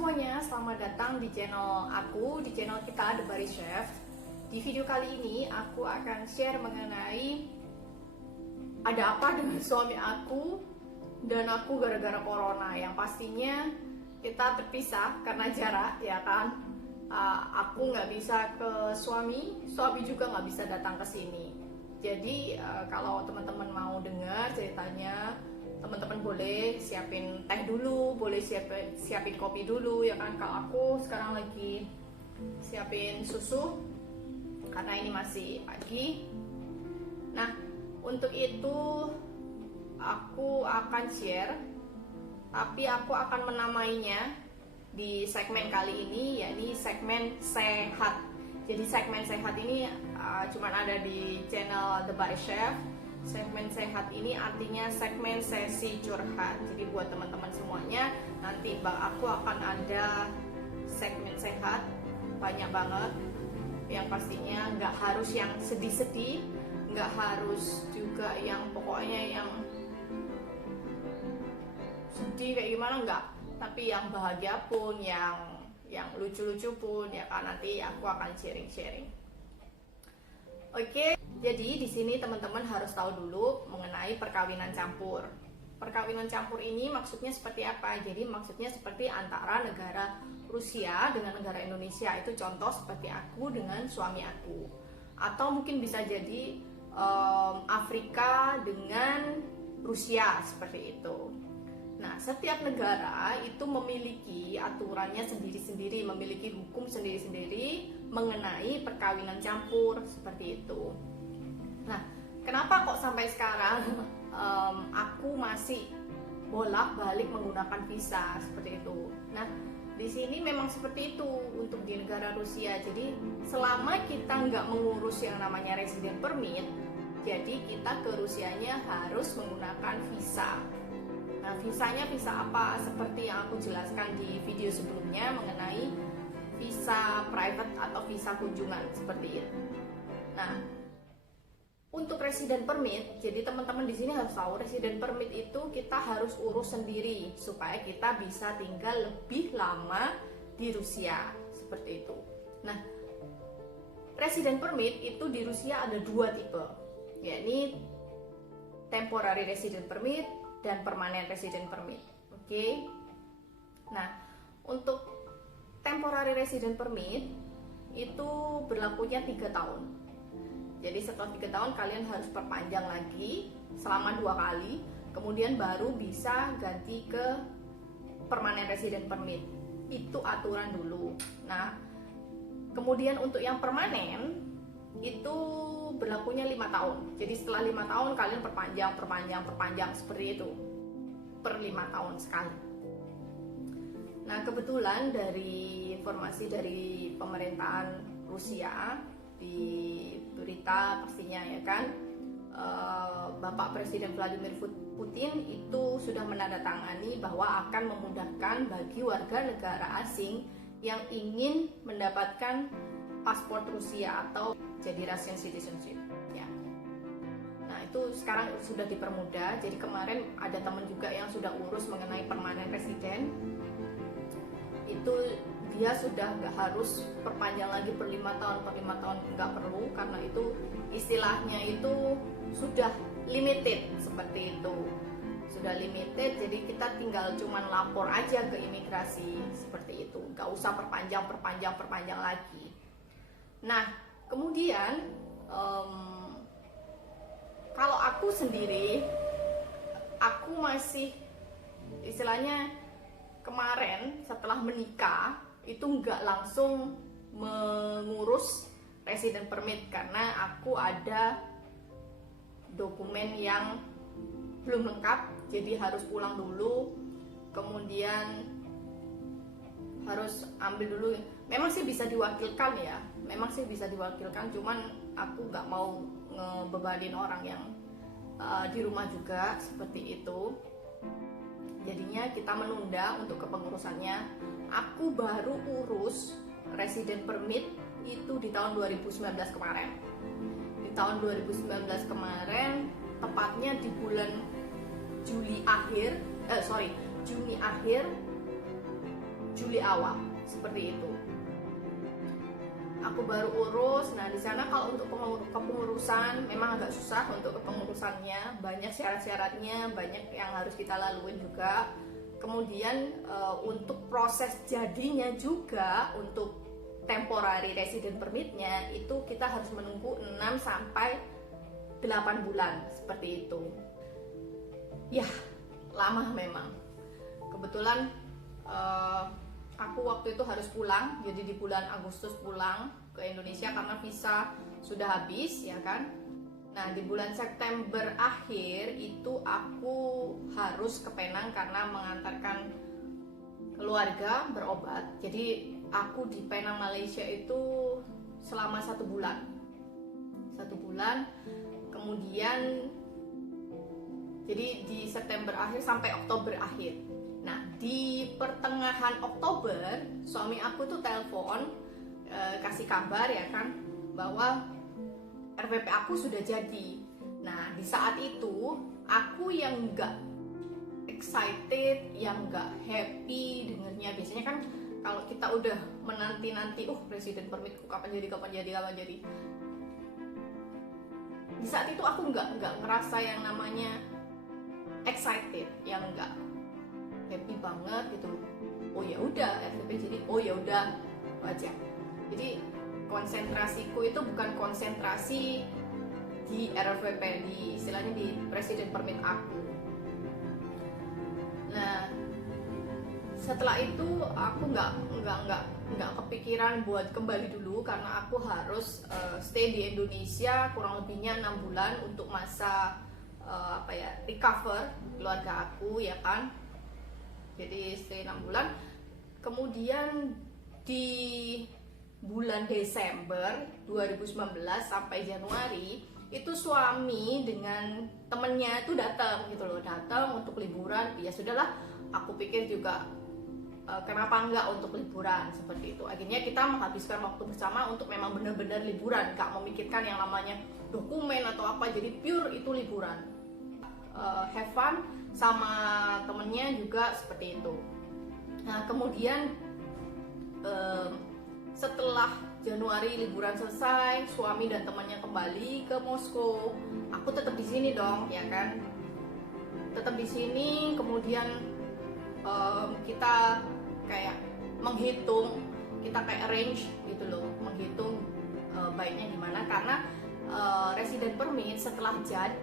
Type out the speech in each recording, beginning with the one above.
semuanya, selamat datang di channel aku, di channel kita The Bari Chef. Di video kali ini aku akan share mengenai ada apa dengan suami aku dan aku gara-gara corona. Yang pastinya kita terpisah karena jarak, ya kan. Aku nggak bisa ke suami juga nggak bisa datang ke sini. Jadi kalau teman-teman mau dengar ceritanya, teman-teman boleh siapin teh dulu, boleh siapin kopi dulu, ya kan. Kalau aku sekarang lagi siapin susu karena ini masih pagi. Nah, untuk itu aku akan share, tapi aku akan menamainya di segmen kali ini, yakni segmen sehat. Jadi segmen sehat ini cuman ada di channel The Bari Chef. Segmen sehat ini artinya segmen sesi curhat. Jadi buat teman-teman semuanya, nanti aku akan ada segmen sehat banyak banget. Yang pastinya nggak harus yang sedih-sedih, nggak harus juga yang pokoknya yang sedih kayak gimana, nggak. Tapi yang bahagia pun, yang lucu-lucu pun, ya kan, nanti aku akan sharing-sharing. Oke, jadi di sini teman-teman harus tahu dulu mengenai perkawinan campur. Perkawinan campur ini maksudnya seperti apa? Jadi maksudnya seperti antara negara Rusia dengan negara Indonesia. Itu contoh seperti aku dengan suami aku. Atau mungkin bisa jadi Afrika dengan Rusia, seperti itu. Nah, setiap negara itu memiliki aturannya sendiri-sendiri, memiliki hukum sendiri-sendiri mengenai perkawinan campur, seperti itu. Nah, kenapa kok sampai sekarang aku masih bolak-balik menggunakan visa seperti itu? Nah, di sini memang seperti itu untuk di negara Rusia. Jadi selama kita nggak mengurus yang namanya resident permit, jadi kita ke Rusianya harus menggunakan visa. Nah, visanya visa apa? Seperti yang aku jelaskan di video sebelumnya mengenai visa private atau visa kunjungan, seperti itu. Nah, untuk resident permit, jadi teman-teman di sini harus tahu resident permit itu kita harus urus sendiri supaya kita bisa tinggal lebih lama di Rusia, seperti itu. Nah, resident permit itu di Rusia ada dua tipe, yakni temporary resident permit dan permanent resident permit. Oke. Nah, untuk temporary resident permit itu berlakunya 3 tahun. Jadi setelah 3 tahun kalian harus perpanjang lagi selama 2 kali, kemudian baru bisa ganti ke permanent resident permit. Itu aturan dulu. Nah, kemudian untuk yang permanen itu berlakunya 5 tahun. Jadi setelah 5 tahun kalian perpanjang seperti itu, per 5 tahun sekali. Nah, kebetulan dari informasi dari pemerintahan Rusia di berita pastinya, ya kan, Bapak Presiden Vladimir Putin itu sudah menandatangani bahwa akan memudahkan bagi warga negara asing yang ingin mendapatkan paspor Rusia atau jadi Russian citizenship, ya. Nah, itu sekarang sudah dipermudah. Jadi kemarin ada teman juga yang sudah urus mengenai permanent resident. Itu dia sudah nggak harus perpanjang lagi per 5 tahun, nggak perlu, karena itu istilahnya itu sudah limited, seperti itu. Sudah limited, jadi kita tinggal cuman lapor aja ke imigrasi, seperti itu. Nggak usah perpanjang lagi. Nah, kemudian kalau aku sendiri, aku masih istilahnya kemarin setelah menikah itu nggak langsung mengurus resident permit karena aku ada dokumen yang belum lengkap, jadi harus pulang dulu, kemudian harus ambil dulu. Memang sih bisa diwakilkan, ya, cuman aku nggak mau ngebebanin orang yang di rumah juga, seperti itu. Jadinya kita menunda untuk kepengurusannya. Aku baru urus resident permit itu di tahun 2019 kemarin. Di tahun 2019 kemarin, tepatnya di bulan Juni akhir Juli awal, seperti itu. Aku baru urus. Nah, di sana kalau untuk kepengurusan memang agak susah untuk kepengurusannya, banyak syarat-syaratnya, banyak yang harus kita laluin juga. Kemudian untuk proses jadinya juga, untuk temporary resident permitnya itu kita harus menunggu 6 sampai 8 bulan, seperti itu. Ya, lama memang. Kebetulan aku waktu itu harus pulang, jadi di bulan Agustus pulang ke Indonesia karena visa sudah habis, ya kan. Nah, di bulan September akhir itu aku harus ke Penang karena mengantarkan keluarga berobat. Jadi aku di Penang, Malaysia itu selama 1 bulan. 1 bulan, kemudian jadi di September akhir sampai Oktober akhir. Nah, di pertengahan Oktober suami aku tuh telepon, kasih kabar, ya kan, bahwa RPP aku sudah jadi. Nah, di saat itu aku yang nggak excited, yang nggak happy dengernya. Biasanya kan kalau kita udah menanti-nanti, resident permitku kapan jadi. Di saat itu aku nggak ngerasa yang namanya excited, yang nggak happy banget gitu. Oh ya udah RPP jadi, oh ya udah aja. Jadi konsentrasiku itu bukan konsentrasi di RPP, di istilahnya di resident permit aku. Nah, setelah itu aku nggak kepikiran buat kembali dulu karena aku harus stay di Indonesia kurang lebihnya 6 bulan untuk masa recover keluarga aku, ya kan. Jadi stay 6 bulan. Kemudian di bulan Desember 2019 sampai Januari itu suami dengan temennya itu datang gitu loh, datang untuk liburan. Ya sudahlah, aku pikir juga kenapa enggak untuk liburan, seperti itu. Akhirnya kita menghabiskan waktu bersama untuk memang benar-benar liburan, gak memikirkan yang namanya dokumen atau apa, jadi pure itu liburan. Have fun sama temennya juga, seperti itu. Nah, kemudian setelah Januari liburan selesai, suami dan temannya kembali ke Moskow. Aku tetap di sini dong, ya kan? Tetap di sini. Kemudian kita kayak menghitung, kita kayak arrange gitu loh, menghitung baiknya gimana, karena resident permit setelah jadi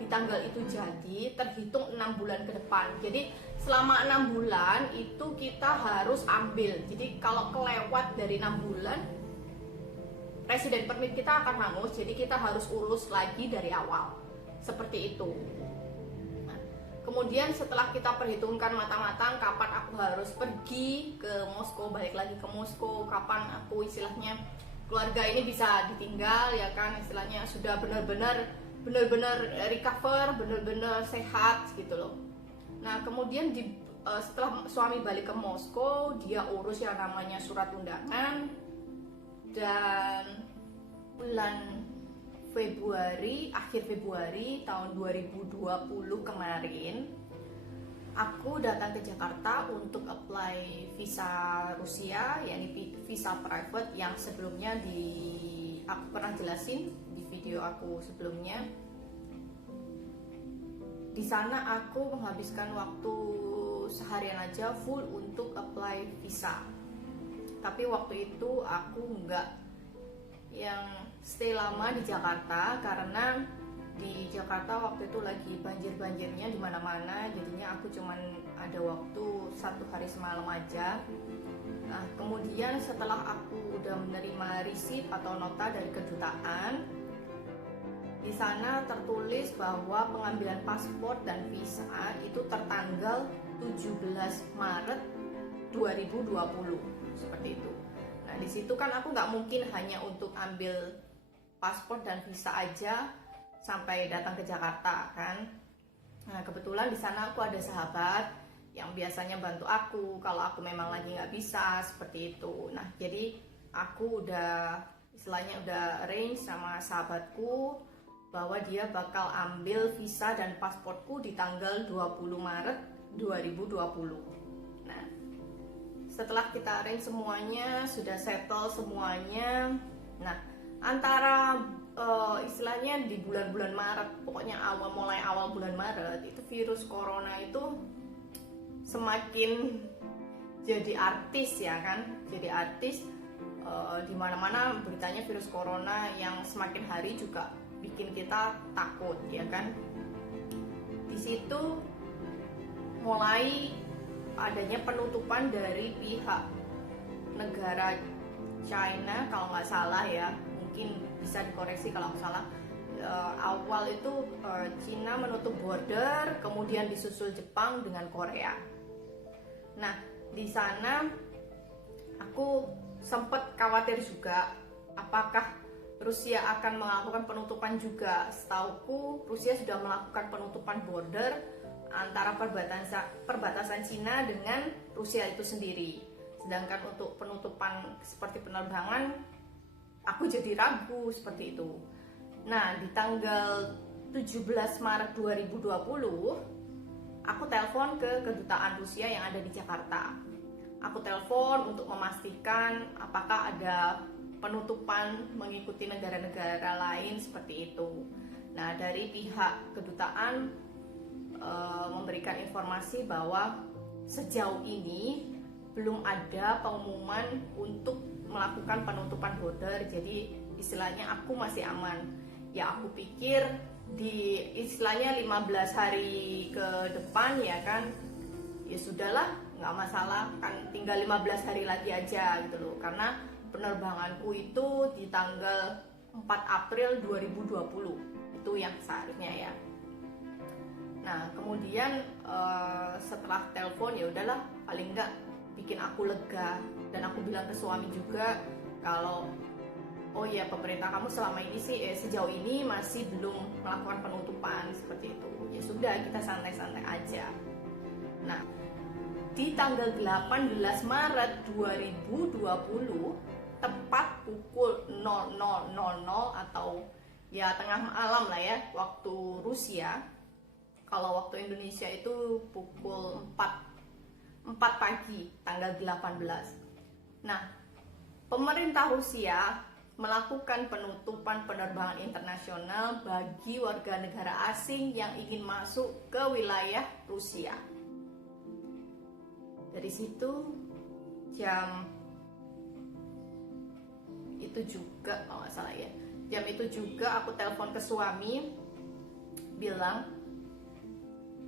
di tanggal itu jadi terhitung 6 bulan ke depan. Jadi selama 6 bulan itu kita harus ambil. Jadi kalau kelewat dari 6 bulan resident permit kita akan hangus, jadi kita harus urus lagi dari awal, seperti itu. Nah, kemudian setelah kita perhitungkan matang-matang kapan aku harus pergi ke Moskow, balik lagi ke Moskow, kapan aku istilahnya keluarga ini bisa ditinggal, ya kan, istilahnya sudah benar-benar recover, benar-benar sehat gitu loh. Nah, kemudian setelah suami balik ke Moskow, dia urus yang namanya surat undangan. Dan bulan Februari, akhir Februari tahun 2020 kemarin, aku datang ke Jakarta untuk apply visa Rusia, yakni visa private yang sebelumnya aku pernah jelasin di video aku sebelumnya. Di sana aku menghabiskan waktu seharian aja full untuk apply visa. Tapi waktu itu aku nggak yang stay lama di Jakarta karena di Jakarta waktu itu lagi banjir-banjirnya di mana-mana. Jadinya aku cuman ada waktu 1 hari semalam aja. Nah, kemudian setelah aku udah menerima receipt atau nota dari kedutaan, di sana tertulis bahwa pengambilan paspor dan visa itu tertanggal 17 Maret 2020, seperti itu. Nah, di situ kan aku nggak mungkin hanya untuk ambil paspor dan visa aja sampai datang ke Jakarta kan. Nah, kebetulan di sana aku ada sahabat yang biasanya bantu aku kalau aku memang lagi nggak bisa, seperti itu. Nah, jadi aku udah istilahnya udah arrange sama sahabatku bahwa dia bakal ambil visa dan pasportku di tanggal 20 Maret 2020. Nah, setelah kita arrange semuanya, sudah settle semuanya. Nah, antara istilahnya di bulan-bulan Maret, pokoknya mulai awal bulan Maret itu virus corona itu semakin jadi artis ya kan, jadi artis. Di mana-mana beritanya virus corona yang semakin hari juga bikin kita takut ya kan. Di situ mulai adanya penutupan dari pihak negara China kalau nggak salah ya, mungkin bisa dikoreksi kalau nggak salah. Awal itu Cina menutup border, kemudian disusul Jepang dengan Korea. Nah, di sana aku sempat khawatir juga apakah Rusia akan melakukan penutupan juga. Setauku Rusia sudah melakukan penutupan border antara perbatasan Cina dengan Rusia itu sendiri. Sedangkan untuk penutupan seperti penerbangan, aku jadi ragu seperti itu. Nah, di tanggal 17 Maret 2020, aku telepon ke kedutaan Rusia yang ada di Jakarta. Aku telepon untuk memastikan apakah ada penutupan mengikuti negara-negara lain seperti itu. Nah, dari pihak kedutaan memberikan informasi bahwa sejauh ini belum ada pengumuman untuk melakukan penutupan border, jadi istilahnya aku masih aman. Ya, aku pikir di istilahnya 15 hari ke depan ya kan, ya sudahlah, nggak masalah kan, tinggal 15 hari lagi aja gitu loh, karena penerbanganku itu di tanggal 4 April 2020 itu yang seharusnya ya. Nah, kemudian setelah telepon ya udahlah, paling nggak bikin aku lega, dan aku bilang ke suami juga kalau oh ya, pemerintah kamu selama ini sih sejauh ini masih belum melakukan penutupan seperti itu. Ya sudah, kita santai-santai aja. Nah, di tanggal 18 Maret 2020 tepat pukul 00.00 atau ya tengah malam lah ya waktu Rusia. Kalau waktu Indonesia itu pukul 4 pagi tanggal 18. Nah, pemerintah Rusia melakukan penutupan penerbangan internasional bagi warga negara asing yang ingin masuk ke wilayah Rusia. Dari situ jam itu juga, kalau nggak salah ya, jam itu juga aku telepon ke suami, bilang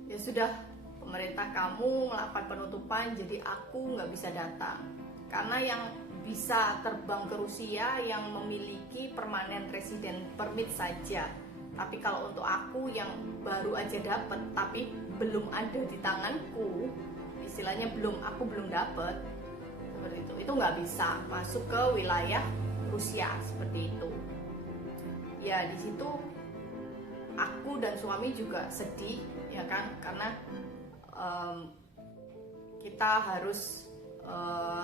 ya sudah, pemerintah kamu melakukan penutupan, jadi aku nggak bisa datang. Karena yang bisa terbang ke Rusia yang memiliki permanent resident permit saja. Tapi kalau untuk aku yang baru aja dapet tapi belum ada di tanganku, istilahnya aku belum dapet seperti itu nggak bisa masuk ke wilayah Rusia seperti itu. Ya, di situ aku dan suami juga sedih ya kan, karena kita harus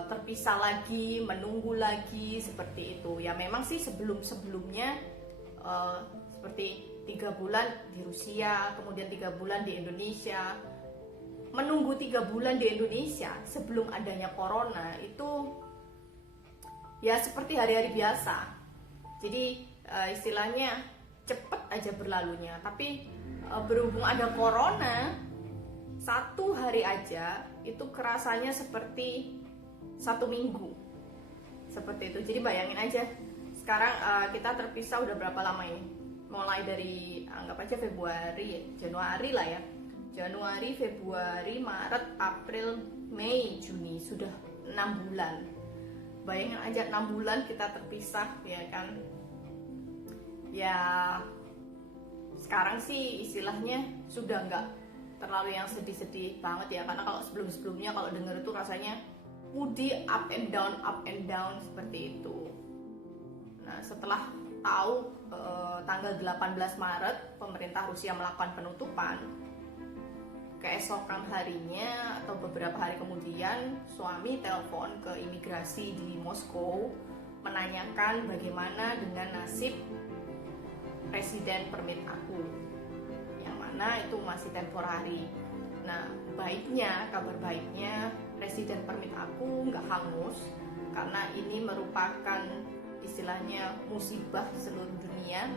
terpisah lagi, menunggu lagi seperti itu. Ya memang sih sebelumnya seperti 3 bulan di Rusia, kemudian 3 bulan di Indonesia. Menunggu 3 bulan di Indonesia sebelum adanya corona itu ya seperti hari-hari biasa. Jadi istilahnya cepet aja berlalunya. Tapi berhubung ada corona, 1 hari aja itu kerasanya seperti 1 minggu seperti itu. Jadi bayangin aja, sekarang kita terpisah udah berapa lama ini, mulai dari anggap aja Januari lah ya, Januari, Februari, Maret, April, Mei, Juni, sudah 6 bulan. Bayangin aja 6 bulan kita terpisah ya kan. Ya sekarang sih istilahnya sudah nggak terlalu yang sedih-sedih banget ya, karena kalau sebelumnya kalau denger itu rasanya moody, up and down seperti itu. Nah, setelah tahu tanggal 18 Maret pemerintah Rusia melakukan penutupan, keesokan harinya atau beberapa hari kemudian suami telepon ke imigrasi di Moskow menanyakan bagaimana dengan nasib resident permit aku, yang mana itu masih temporari. Nah, kabar baiknya presiden permit aku nggak hangus, karena ini merupakan istilahnya musibah seluruh dunia.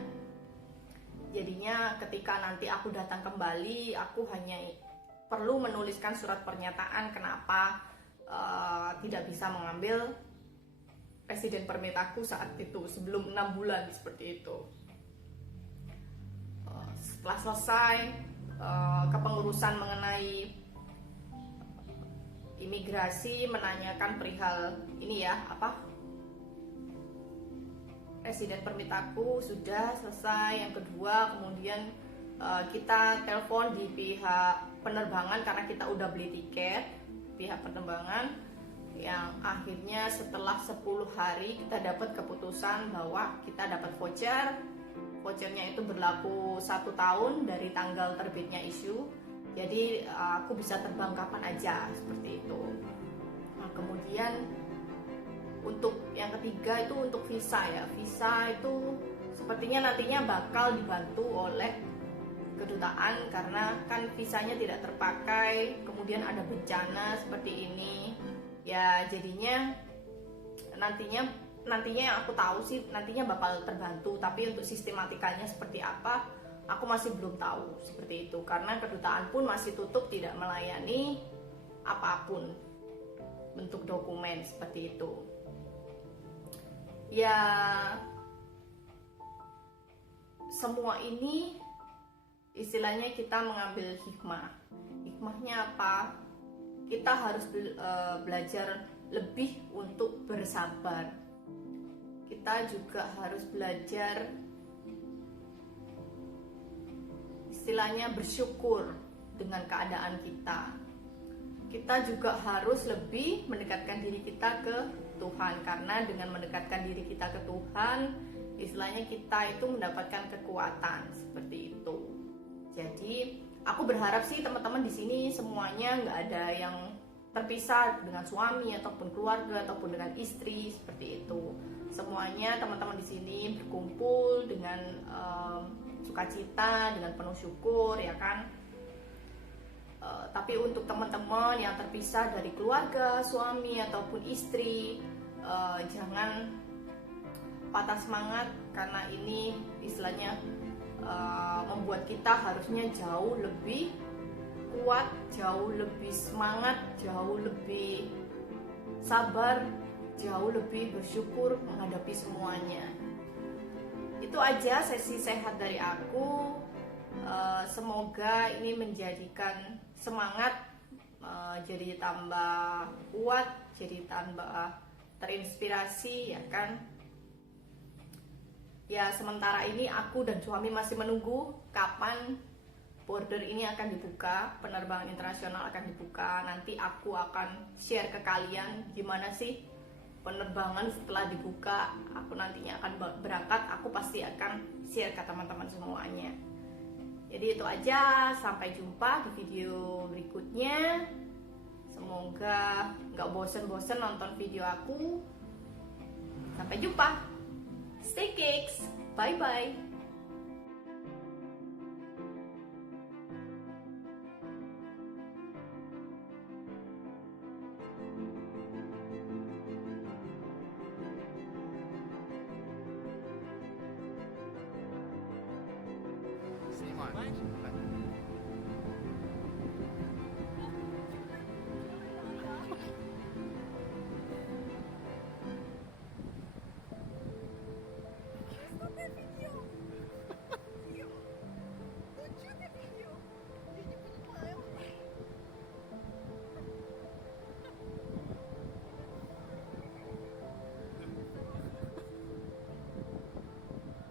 Jadinya ketika nanti aku datang kembali, aku hanya perlu menuliskan surat pernyataan kenapa tidak bisa mengambil presiden permit aku saat itu, sebelum 6 bulan seperti itu. Setelah selesai kepengurusan mengenai imigrasi menanyakan perihal ini ya, presiden permit aku sudah selesai. Yang kedua, kemudian kita telepon di pihak penerbangan karena kita udah beli tiket, pihak penerbangan, yang akhirnya setelah 10 hari kita dapat keputusan bahwa kita dapat voucher. Vouchernya itu berlaku 1 tahun dari tanggal terbitnya isu. Jadi aku bisa terbang kapan aja seperti itu. Nah, kemudian untuk yang ketiga itu untuk visa ya. Visa itu sepertinya nantinya bakal dibantu oleh kedutaan karena kan visanya tidak terpakai, kemudian ada bencana seperti ini. Ya jadinya nantinya yang aku tahu sih nantinya bakal terbantu, tapi untuk sistematikanya seperti apa aku masih belum tahu seperti itu, karena kedutaan pun masih tutup, tidak melayani apapun bentuk dokumen seperti itu. Ya semua ini istilahnya kita mengambil hikmah. Hikmahnya apa? Kita harus belajar lebih untuk bersabar. Kita juga harus belajar istilahnya bersyukur dengan keadaan kita. Kita juga harus lebih mendekatkan diri kita ke Tuhan, karena dengan mendekatkan diri kita ke Tuhan, istilahnya kita itu mendapatkan kekuatan seperti itu. Jadi aku berharap sih teman-teman di sini semuanya nggak ada yang terpisah dengan suami ataupun keluarga ataupun dengan istri seperti itu. Semuanya teman-teman di sini berkumpul dengan sukacita, dengan penuh syukur, ya kan. Tapi untuk teman-teman yang terpisah dari keluarga, suami ataupun istri, jangan patah semangat, karena ini istilahnya membuat kita harusnya jauh lebih kuat, jauh lebih semangat, jauh lebih sabar, jauh lebih bersyukur menghadapi semuanya. Itu aja sesi sehat dari aku. Semoga ini menjadikan semangat, jadi tambah kuat, jadi tambah terinspirasi, ya kan. Ya sementara ini aku dan suami masih menunggu kapan border ini akan dibuka, penerbangan internasional akan dibuka. Nanti aku akan share ke kalian gimana sih penerbangan setelah dibuka. Aku nantinya akan berangkat, aku pasti akan share ke teman-teman semuanya. Jadi itu aja, sampai jumpa di video berikutnya. Semoga nggak bosen-bosen nonton video aku. Sampai jumpa. Stay cakes. Bye bye.